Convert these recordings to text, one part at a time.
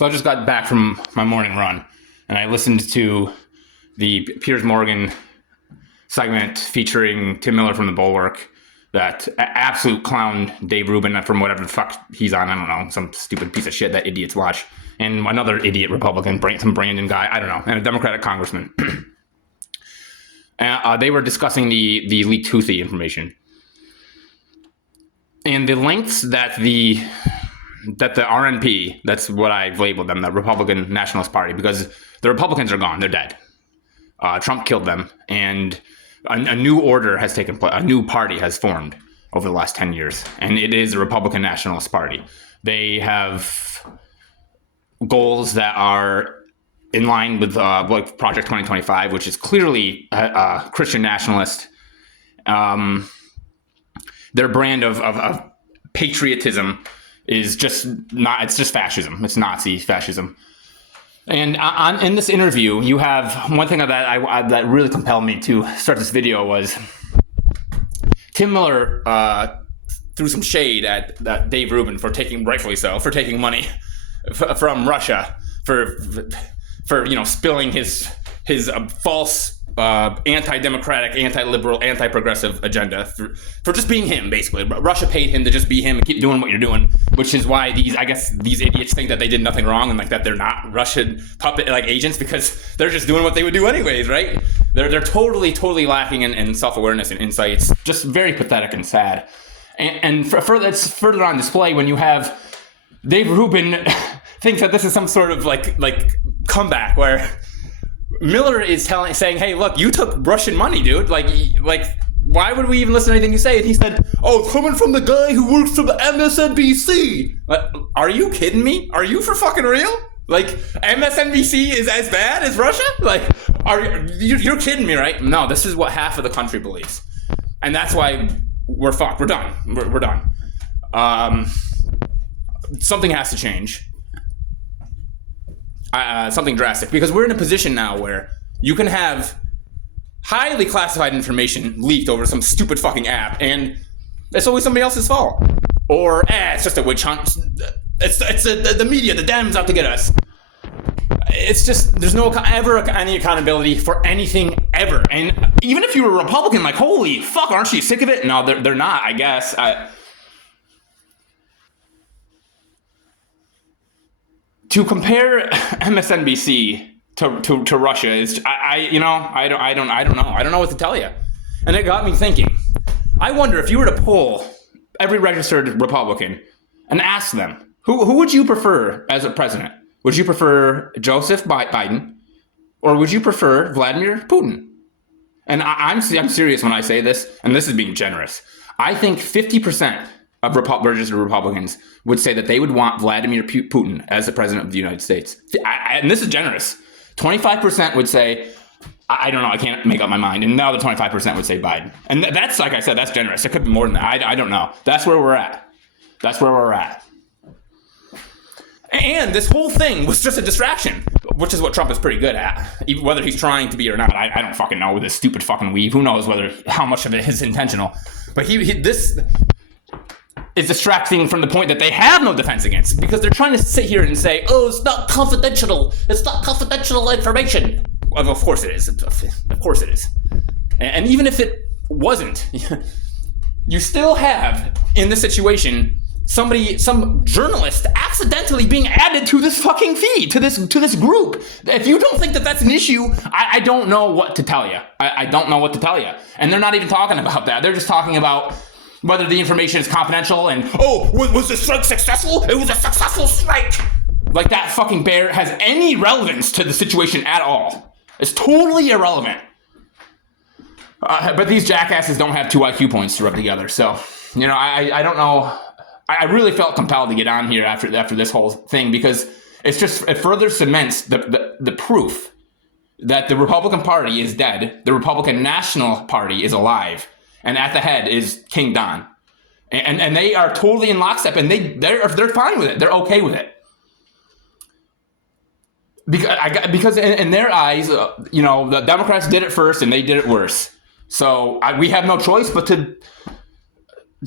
So I just got back from my morning run, and I listened to the Piers Morgan segment featuring Tim Miller from The Bulwark, that absolute clown Dave Rubin from whatever the fuck he's on. I don't know, some stupid piece of shit that idiots watch. And another idiot Republican, some Brandon guy, I don't know, and a Democratic congressman. They were discussing the leaked Houthi information. And the lengths that the RNP, that's what I've labeled them, the Republican Nationalist Party, because the Republicans are gone, they're dead. Trump killed them, and a new order has taken place. A new party has formed over the last 10 years, and it is the Republican Nationalist Party. They have goals that are in line with like Project 2025, which is clearly Christian nationalist. Their brand of patriotism is just not, it's just fascism. It's Nazi fascism. And in this interview, you have one thing that really compelled me to start this video was Tim Miller threw some shade at Dave Rubin for rightfully so, for taking money from Russia for spilling his false anti-democratic, anti-liberal, anti-progressive agenda for just being him, basically. Russia paid him to just be him and keep doing what you're doing, which is why these idiots think that they did nothing wrong and like that they're not Russian puppet like agents, because they're just doing what they would do anyways, right? They're totally lacking in self-awareness and insight. It's just very pathetic and sad. And it's further on display when you have Dave Rubin thinks that this is some sort of like comeback where Miller is saying, hey, look, you took Russian money, dude. Like, why would we even listen to anything you say? And he said, oh, it's coming from the guy who works for the MSNBC. Are you kidding me? Are you for fucking real? Like, MSNBC is as bad as Russia? Like, you're kidding me, right? No, this is what half of the country believes. And that's why we're fucked. We're done. We're done. Something has to change. Something drastic, because we're in a position now where you can have highly classified information leaked over some stupid fucking app, and it's always somebody else's fault. Or, it's just a witch hunt. It's the media, the Dems out to get us. It's just, there's no ever any accountability for anything ever. And even if you were a Republican, like, holy fuck, aren't you sick of it? No, they're not, I guess. To compare MSNBC to Russia is, I don't know. I don't know what to tell you. And it got me thinking. I wonder if you were to poll every registered Republican and ask them, who would you prefer as a president? Would you prefer Joseph Biden, or would you prefer Vladimir Putin? And I'm serious when I say this, and this is being generous. I think 50% of registered Republicans would say that they would want Vladimir Putin as the president of the United States. And this is generous. 25% would say, I don't know, I can't make up my mind. And now the 25% would say Biden. And that's, like I said, that's generous. It could be more than that. I don't know. That's where we're at. That's where we're at. And this whole thing was just a distraction, which is what Trump is pretty good at. Even whether he's trying to be or not, I don't fucking know with this stupid fucking weave. Who knows how much of it is intentional. But this is distracting from the point that they have no defense against, because they're trying to sit here and say, oh, it's not confidential. It's not confidential information. Well, of course it is. Of course it is. And even if it wasn't, you still have, in this situation, some journalist accidentally being added to this fucking feed, to this group. If you don't think that that's an issue, I don't know what to tell you. I don't know what to tell you. And they're not even talking about that. They're just talking about whether the information is confidential and, oh, was the strike successful? It was a successful strike. Like that fucking bear has any relevance to the situation at all. It's totally irrelevant. But these jackasses don't have 2 IQ points to rub together. So, I don't know. I really felt compelled to get on here after this whole thing, because it further cements the proof that the Republican Party is dead. The Republican National Party is alive. And at the head is King Don. And they are totally in lockstep, and they're fine with it. They're okay with it. Because in their eyes, the Democrats did it first and they did it worse. So we have no choice but to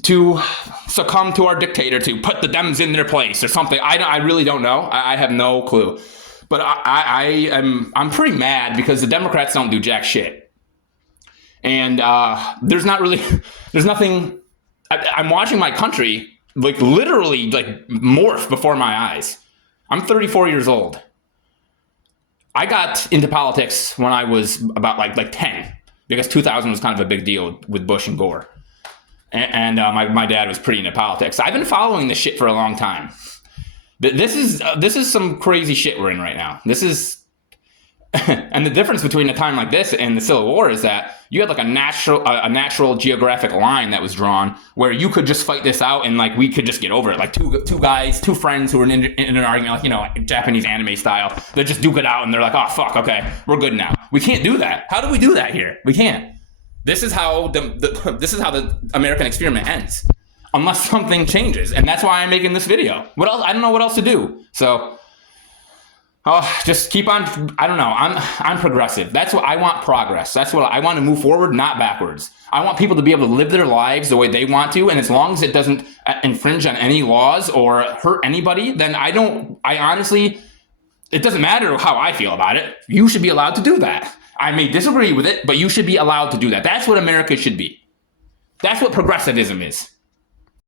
to succumb to our dictator, to put the Dems in their place or something. I really don't know. I have no clue. But I'm pretty mad because the Democrats don't do jack shit. And there's nothing. I'm watching my country like literally like morph before my eyes. I'm 34 years old. I got into politics when I was about like 10 because 2000 was kind of a big deal with Bush and Gore. And my dad was pretty into politics. I've been following this shit for a long time. This is some crazy shit we're in right now. This is, and the difference between a time like this and the Civil War is that you had like a natural geographic line that was drawn where you could just fight this out and like we could just get over it. Like two friends who were in an argument, like, you know, Japanese anime style. They just duke it out and they're like, oh fuck, okay, we're good now. We can't do that. How do we do that here? We can't. This is how the American experiment ends, unless something changes, and that's why I'm making this video. What else? I don't know what else to do. So, just keep on. I don't know. I'm progressive. That's what I want. Progress. That's what I want to move forward, not backwards. I want people to be able to live their lives the way they want to, and as long as it doesn't infringe on any laws or hurt anybody, then I honestly, it doesn't matter how I feel about it. You should be allowed to do that. I may disagree with it, but you should be allowed to do that. That's what America should be. That's what progressivism is.